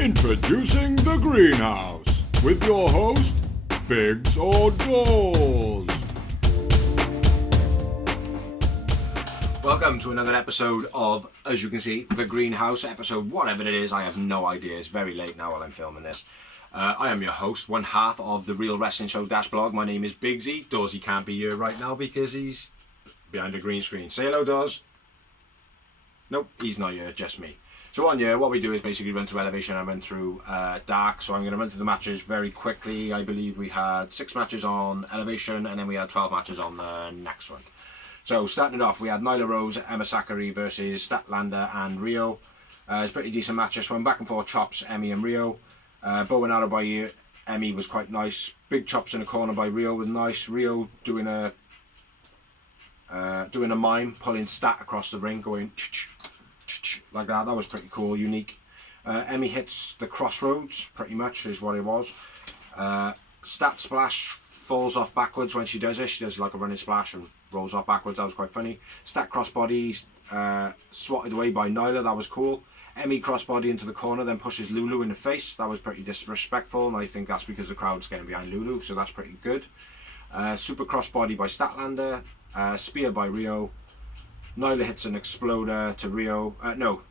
Introducing The Greenhouse with your host, Biggs Outdoors. Welcome to another episode of, as you can see, The Greenhouse, episode whatever it is. I have no idea. It's very late now while I'm filming this. I am your host, one half of the Real Wrestling Show Dash blog. My name is Biggsy. Dawsy can't be here right now because he's behind a green screen. Say hello, Dawes. Nope, he's not here, just me. So on here, what we do is basically run through Elevation and run through Dark. So I'm going to run through the matches very quickly. I believe we had 6 matches on Elevation and then we had 12 matches on the next one. So starting it off, we had Nyla Rose, Emma Sakari versus Statlander and Rio. It's a pretty decent match. This one, back and forth chops, Emmy and Rio. Bow and arrow by Emmy was quite nice. Big chops in the corner by Rio was nice. Rio doing a mime, pulling Stat across the ring, going like that. That was pretty cool, unique. Emmy hits the crossroads, pretty much is what it was. Stat splash falls off backwards when she does it. She does like a running splash and rolls off backwards. That was quite funny. Stat crossbody swatted away by Nyla. That was cool. Emmy crossbody into the corner, then pushes Lulu in the face. That was pretty disrespectful, and I think that's because the crowd's getting behind Lulu, so that's pretty good. Super crossbody by Statlander. Spear by Rio. Nyla hits an exploder to Rio. No,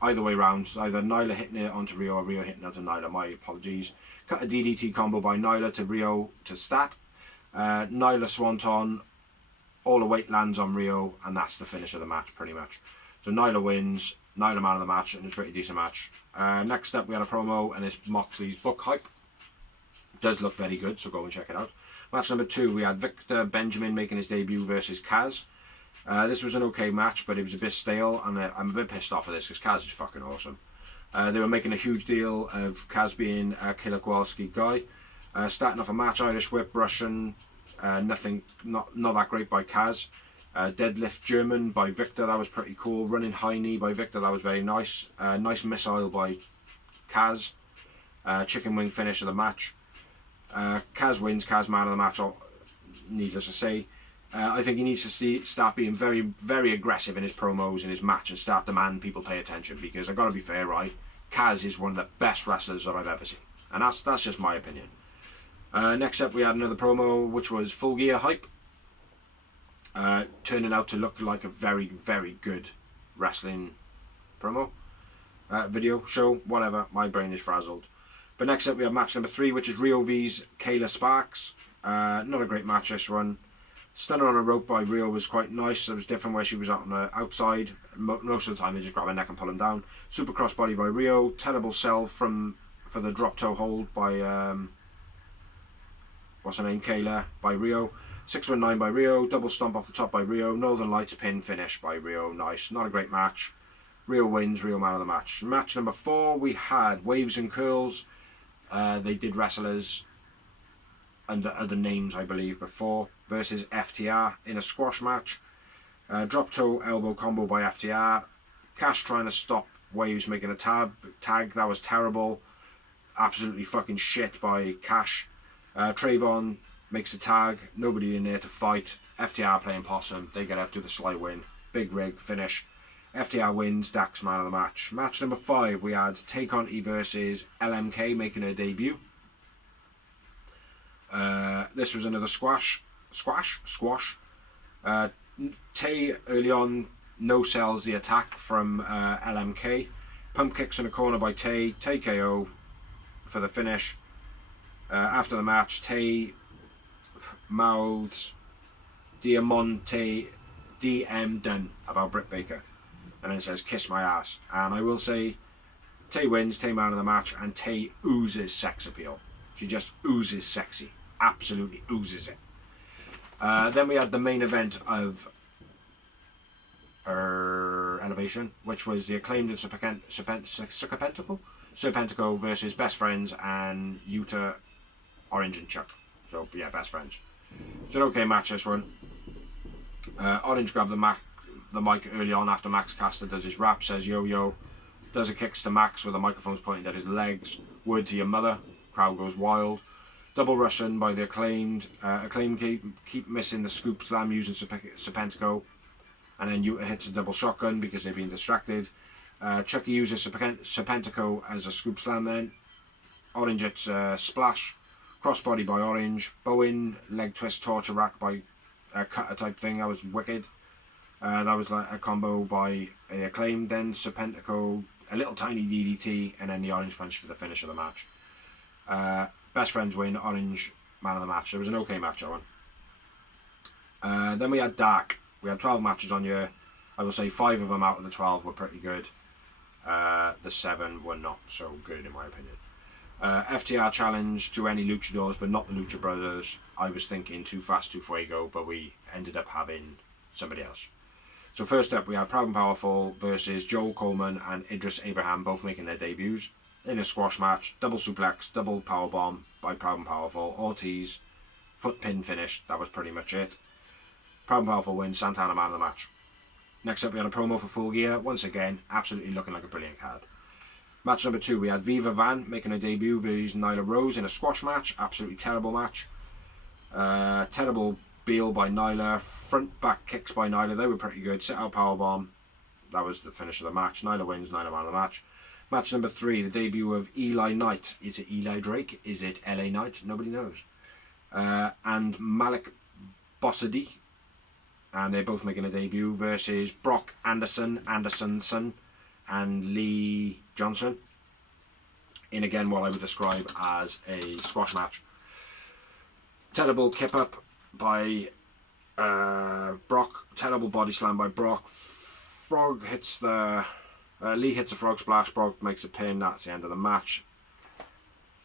either way round. Either Nyla hitting it onto Rio or Rio hitting it onto Nyla. My apologies. Cut a DDT combo by Nyla to Rio to Stat. Nyla Swanton. All the weight lands on Rio, and that's the finish of the match, pretty much. So Nyla wins. Nyla man of the match, and it's a pretty decent match. Next up, we had a promo, and it's Moxley's book hype. It does look very good, so go and check it out. Match number 2, we had Victor Benjamin making his debut versus Kaz. This was an okay match, but it was a bit stale, and I'm a bit pissed off of this because Kaz is fucking awesome. They were making a huge deal of Kaz being a Killer Kowalski guy. Starting off a match, Irish whip, Russian, nothing, not that great by Kaz. Deadlift German by Victor, that was pretty cool. Running high knee by Victor, that was very nice. Nice missile by Kaz. Chicken wing finish of the match. Kaz wins, Kaz man of the match, needless to say. I think he needs to start being very, very aggressive in his promos and his match and start demanding people pay attention, because I've got to be fair, right? Kaz is one of the best wrestlers that I've ever seen. And that's just my opinion. Next up, we had another promo, which was Full Gear Hype. Turning out to look like a very, very good wrestling promo, video, show, whatever. My brain is frazzled. But next up we have match number 3, which is Rio vs Kayla Sparks. Not a great match this one. Stunner on a rope by Rio was quite nice. It was different where she was on the outside. Most of the time they just grab her neck and pull him down. Super crossbody by Rio. Terrible sell for the drop toe hold by what's her name, Kayla, by Rio. 619 by Rio, double stomp off the top by Rio, Northern Lights pin finish by Rio, nice, not a great match. Rio wins, Rio man of the match. Match number 4, we had Waves and Curls. They did wrestlers under other names, I believe, before, versus FTR in a squash match. Drop toe elbow combo by FTR. Cash trying to stop Waves making a tag, that was terrible. Absolutely fucking shit by Cash. Trayvon makes a tag, nobody in there to fight. FTR playing possum, they get up to the slight win. Big rig finish. FTR wins, Dax man of the match. Match number 5, we had Tay Conti versus LMK making her debut. This was another squash. Tay early on no sells the attack from LMK. Pump kicks in the corner by Tay. Tay KO for the finish. After the match, Tay mouths Diamante DM done about Britt Baker, and then says kiss my ass. And I will say, Tay wins, Tay man of the match, and Tay oozes sex appeal. She just oozes sexy, absolutely oozes it. Then we had the main event of Elevation, which was the Acclaimed and Serpentico versus Best Friends and Yuta, Orange and Chuck. So yeah, Best Friends. It's an okay match, this one. Orange grabbed the mic early on after Max Caster does his rap, says yo yo, does a kicks to Max with the microphone's pointing at his legs. Word to your mother. Crowd goes wild. Double Russian by the Acclaimed. Acclaimed keep missing the scoop slam using Serpentico. And then Yuta hits a double shotgun because they've been distracted. Chucky uses Serpentico as a scoop slam then. Orange hits splash. Crossbody by Orange. Bowen leg twist torture rack by cutter type thing. That was wicked. That was like a combo by Acclaimed. Then Serpentico, a little tiny DDT, and then the Orange punch for the finish of the match. Best friends win. Orange man of the match. It was an okay match, that one. Then we had Dark. We had 12 matches on here. I will say 5 of them out of the 12 were pretty good. The 7 were not so good in my opinion. FTR challenge to any luchadors, but not the Lucha Brothers. I was thinking Too Fast, Too Fuego, but we ended up having somebody else. So first up, we had Proud and Powerful versus Joel Coleman and Idris Abraham, both making their debuts in a squash match. Double suplex, double powerbomb by Proud and Powerful. Ortiz, foot pin finish. That was pretty much it. Proud and Powerful wins. Santana man of the match. Next up, we had a promo for Full Gear. Once again, absolutely looking like a brilliant card. Match number 2, we had Viva Van making a debut versus Nyla Rose in a squash match. Absolutely terrible match. Terrible Beal by Nyla. Front back kicks by Nyla. They were pretty good. Sit out powerbomb. That was the finish of the match. Nyla wins. Nyla man of the match. Match number 3, the debut of Eli Knight. Is it Eli Drake? Is it LA Knight? Nobody knows. And Malik Bossady. And they're both making a debut versus Brock Anderson, and Lee Johnson in again what I would describe as a squash match. Terrible kip up by Brock, terrible body slam by Brock. Frog hits the Lee hits a frog splash. Brock makes a pin. That's the end of the match.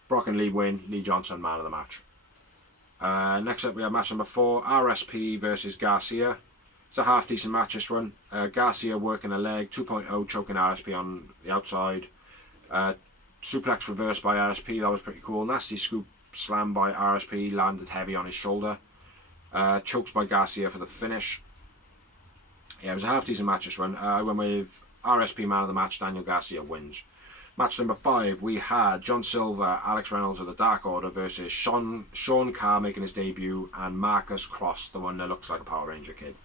Brock and Lee win. Lee Johnson man of the match. Next up we have match number 4, RSP versus Garcia. It's a half decent match, this one. Garcia working a leg, 2.0 choking RSP on the outside. Suplex reverse by RSP, that was pretty cool. Nasty scoop slam by RSP, landed heavy on his shoulder. Chokes by Garcia for the finish. Yeah, it was a half decent match, this one. I went with RSP man of the match, Daniel Garcia wins. Match number 5, we had John Silver, Alex Reynolds of the Dark Order versus Sean Carr making his debut, and Marcus Cross, the one that looks like a Power Ranger kid.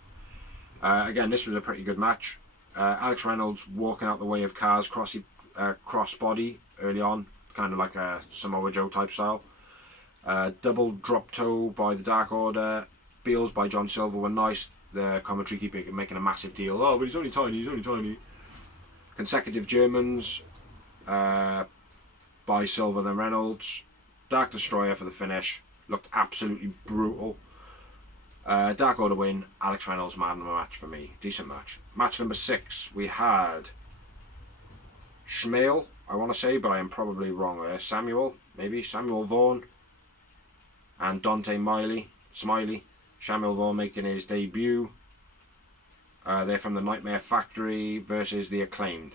Again, this was a pretty good match. Alex Reynolds walking out the way of Carr's cross body early on, kind of like a Samoa Joe type style. Double drop toe by the Dark Order. Beals by John Silver were nice. The commentary keep making a massive deal. Oh, but he's only tiny. Consecutive Germans by Silver then Reynolds. Dark Destroyer for the finish. Looked absolutely brutal. Dark Order win. Alex Reynolds man of the match for me. Decent match. Match number 6, we had Schmale, I want to say, but I am probably wrong there. Samuel Vaughn and Dante Smiley. Samuel Vaughn making his debut. They're from the Nightmare Factory versus the Acclaimed.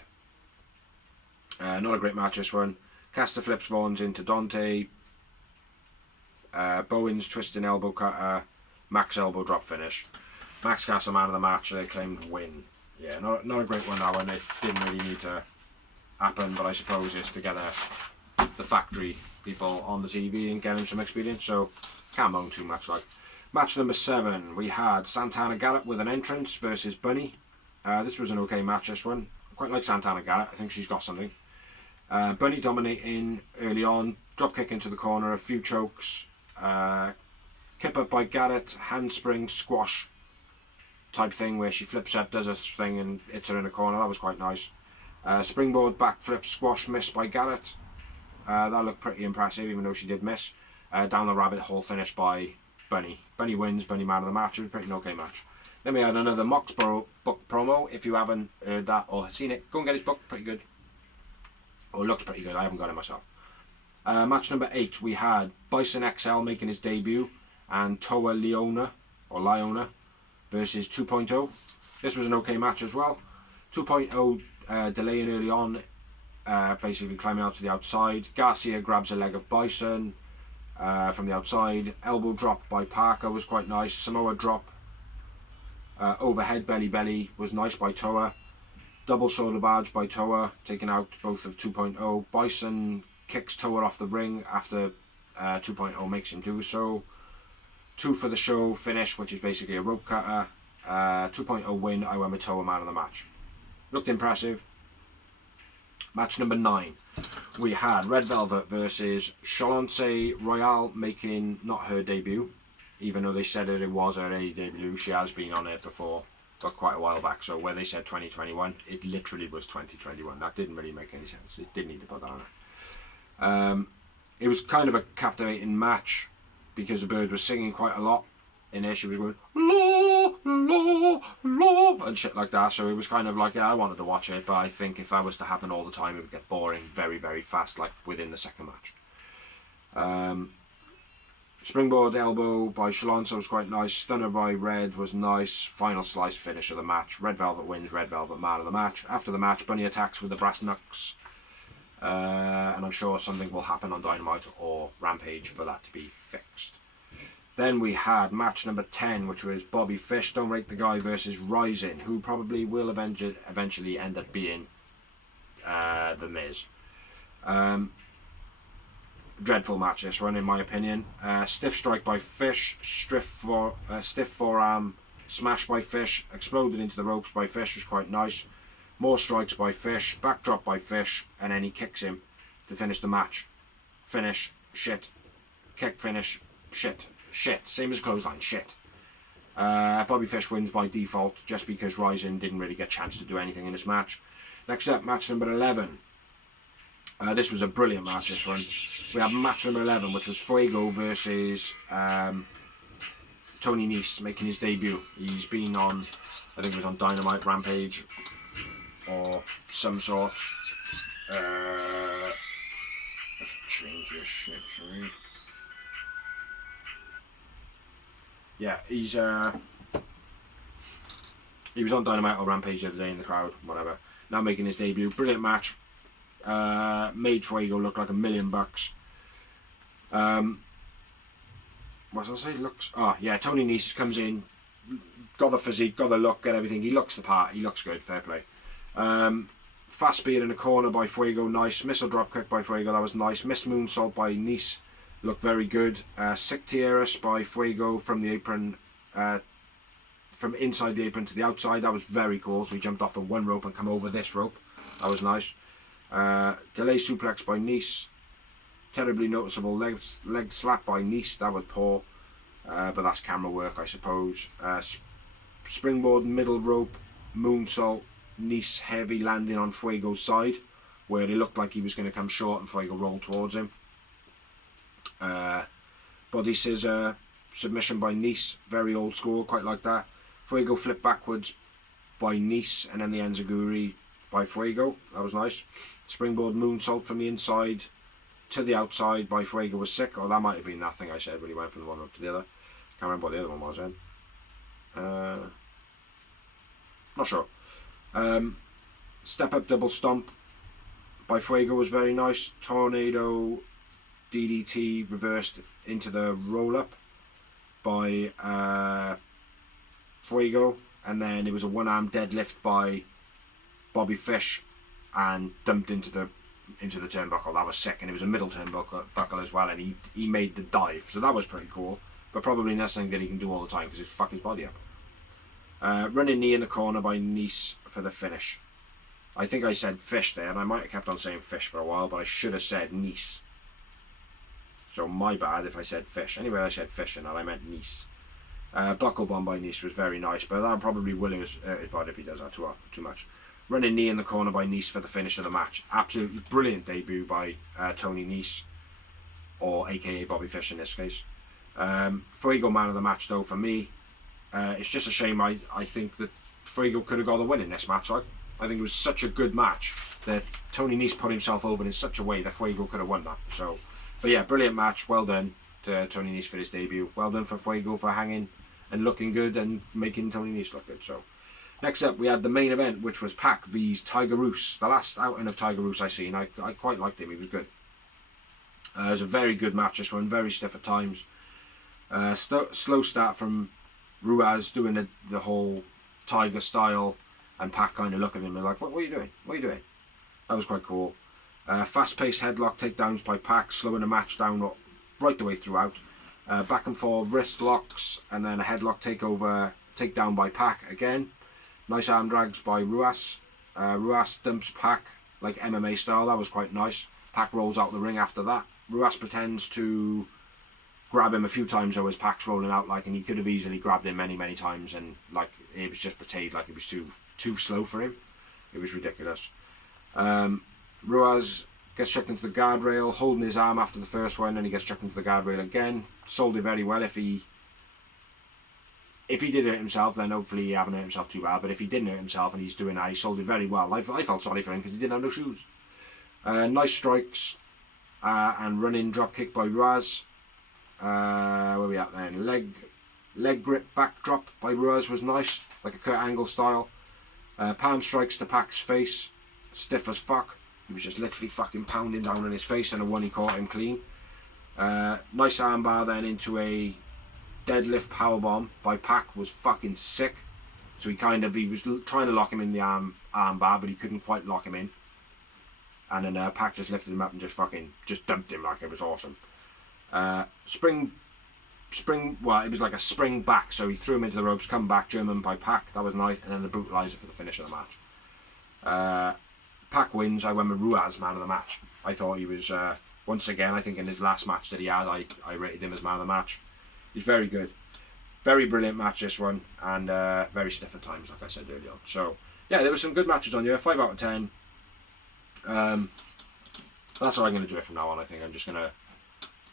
Not a great match, this one. Caster flips Vaughn's into Dante. Bowen's twisting elbow cutter. Max elbow drop finish. Max Caster man of the match. They claimed win. Yeah, not a great one, that one. It didn't really need to happen, but I suppose it's to get the factory people on the TV and get them some experience, so can't moan too much. Like match number 7, we had Santana Garrett with an entrance versus Bunny. This was an okay match, this one. I quite like Santana Garrett. I think she's got something. Bunny dominating early on. Drop kick into the corner. A few chokes. Kip up by Garrett, handspring squash type thing where she flips up, does a thing and hits her in the corner. That was quite nice. Springboard backflip squash miss by Garrett. That looked pretty impressive even though she did miss. Down the rabbit hole finish by Bunny. Bunny wins, Bunny man of the match. It was a pretty okay match. Then we had another Moxborough book promo. If you haven't heard that or seen it, go and get his book, pretty good. Or looks pretty good, I haven't got it myself. Match number 8, we had Bison XL making his debut and Toa Liona versus 2.0. This was an okay match as well. 2.0 delaying early on, basically climbing out to the outside. Garcia grabs a leg of Bison from the outside. Elbow drop by Parker was quite nice. Samoa drop. Overhead belly was nice by Toa. Double shoulder barge by Toa, taking out both of 2.0. Bison kicks Toa off the ring after 2.0 makes him do so. 2 for the show finish, which is basically a rope cutter. 2.0 win. I went with Toa man of the match. Looked impressive. Match number 9. We had Red Velvet versus Chalonce Royale, making not her debut, even though they said that it was her debut. She has been on it before, but quite a while back. So where they said 2021, it literally was 2021. That didn't really make any sense. It didn't need to put that on it. It was kind of a captivating match because the bird was singing quite a lot. In there she was going la la la and shit like that, so it was kind of like, yeah, I wanted to watch it, but I think if that was to happen all the time it would get boring very, very fast, like within the second match. Springboard elbow by Shalonso was quite nice. Stunner by Red was nice. Final slice finish of the match. Red Velvet wins. Red Velvet man of the match. After the match, Bunny attacks with the brass knucks, and I'm sure something will happen on Dynamite or Rampage for that to be fixed. Then we had match number 10, which was Bobby Fish, Don't Rate the Guy versus Rising, who probably will eventually end up being The Miz. Dreadful match, this one, in my opinion. Stiff strike by Fish, stiff forearm smash by Fish, exploded into the ropes by Fish, was quite nice. More strikes by Fish, backdrop by Fish, and then he kicks him to finish the match. Finish, shit. Kick, finish, shit. Shit, same as clothesline, shit. Bobby Fish wins by default just because Rising didn't really get a chance to do anything in this match. Next up, match number 11. This was a brilliant match, this one. We have match number 11, which was Fuego versus Tony Nese, making his debut. He's been on, I think it was on Dynamite, Rampage, or some sort. Let's change this shit, shall we? Yeah, he was on Dynamite or Rampage the other day in the crowd, whatever. Now making his debut. Brilliant match. Made Fuego look like $1 million. What did I say? Looks. Oh, yeah, Tony Nese comes in, got the physique, got the look, got everything. He looks the part. He looks good. Fair play. Fast speed in the corner by Fuego. Nice. Missile drop kick by Fuego. That was nice. Missed moonsault by Nese. Looked very good. Sick TRWS by Fuego from the apron, from inside the apron to the outside. That was very cool. So he jumped off the one rope and come over this rope. That was nice. Delay suplex by Nese. Terribly noticeable leg slap by Nese. That was poor, but that's camera work, I suppose. Springboard middle rope moonsault. Nese heavy landing on Fuego's side, where it looked like he was going to come short and Fuego rolled towards him. Body scissor submission by Nese, very old school, quite like that. Fuego flip backwards by Nese, and then the enziguri by Fuego. That was nice. Springboard moonsault from the inside to the outside by Fuego was sick. Or that might have been that thing I said when he went from the one up to the other. Can't remember what the other one was then. Not sure. Step up double stomp by Fuego was very nice. Tornado DDT reversed into the roll up by Fuego, and then it was a one-arm deadlift by Bobby Fish and dumped into the turnbuckle. That was sick, and it was a middle turnbuckle as well, and he made the dive, so that was pretty cool, but probably nothing that he can do all the time because it's fuck his body up. Running knee in the corner by Nese for the finish. I think I said Fish there, and I might have kept on saying Fish for a while, but I should have said Nese. So my bad if I said Fish. Anyway, I said Fish and I meant Nese. Buckle bomb by Nese was very nice, but that probably will his body if he does that too much. Running knee in the corner by Nese for the finish of the match. Absolutely brilliant debut by Tony Nese, or aka Bobby Fish in this case. Fuego man of the match though for me. It's just a shame. I think that Fuego could have got the win in this match. I think it was such a good match that Tony Nese put himself over in such a way that Fuego could have won that. So, but yeah, brilliant match. Well done to Tony Nese for his debut. Well done for Fuego for hanging and looking good and making Tony Nese look good. So, next up we had the main event, which was Pac vs Tiger Roos. The last outing of Tiger Roos I seen. I quite liked him. He was good. It was a very good match. This one, very stiff at times. Slow start from Ruiz doing the whole Tiger style, and Pac kind of looking at him and like, what are you doing? What are you doing? That was quite cool. Fast-paced headlock takedowns by Pac, slowing the match down right the way throughout. Back and forth wrist locks, and then a headlock takedown by Pac again. Nice arm drags by Ruiz. Ruiz dumps Pac like MMA style. That was quite nice. Pac rolls out the ring after that. Ruas pretends to grab him a few times though as Pac's rolling out, like, and he could have easily grabbed him many times, and like it was just portrayed like it was too slow for him. It was ridiculous. Ruas gets chucked into the guardrail, holding his arm after the first one, and he gets chucked into the guardrail again. Sold it very well. If he did hurt himself, then hopefully he haven't hurt himself too bad. But if he didn't hurt himself and he's doing that, he sold it very well. I felt sorry for him because he didn't have no shoes. Nice strikes and running drop kick by Ruas. Where we at then? Leg grip backdrop by Ruas was nice, like a Kurt Angle style. Palm strikes to Pac's face, stiff as fuck. He was just literally fucking pounding down on his face, and the one he caught him clean. Nice armbar then into a deadlift powerbomb by Pac was fucking sick. So he was trying to lock him in the armbar, but he couldn't quite lock him in. And then Pac just lifted him up and just dumped him like it was awesome. Spring, well, it was like a spring back, so he threw him into the ropes, come back, German by Pac, that was nice, and then the brutalizer for the finish of the match. Pac wins. I went with Ruas man of the match. I thought he was, once again, I think in his last match that he had, I rated him as man of the match. He's very good. Very brilliant match this one, and very stiff at times, like I said earlier on. So, yeah, there were some good matches on here, 5 out of 10. That's all I'm going to do it from now on. I think I'm just going to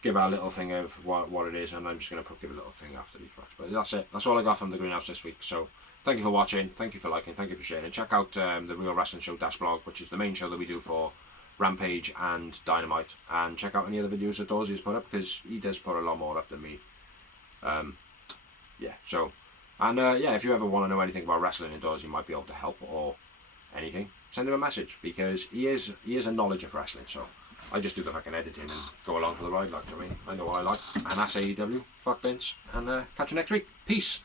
give our little thing of what it is, and I'm just going to give a little thing after each match. But that's it. That's all I got from the Greenhouse this week. So thank you for watching, thank you for liking, thank you for sharing. Check out the Real Wrestling Show blog, which is the main show that we do for Rampage and Dynamite, and check out any other videos that Dawes put up, because he does put a lot more up than me. Yeah, so, and yeah, if you ever want to know anything about wrestling indoors, you might be able to help or anything, send him a message, because he is a knowledge of wrestling. So I just do the fucking editing and go along for the ride, like, I mean, I know what I like, and that's AEW. Fuck Vince, and catch you next week. Peace.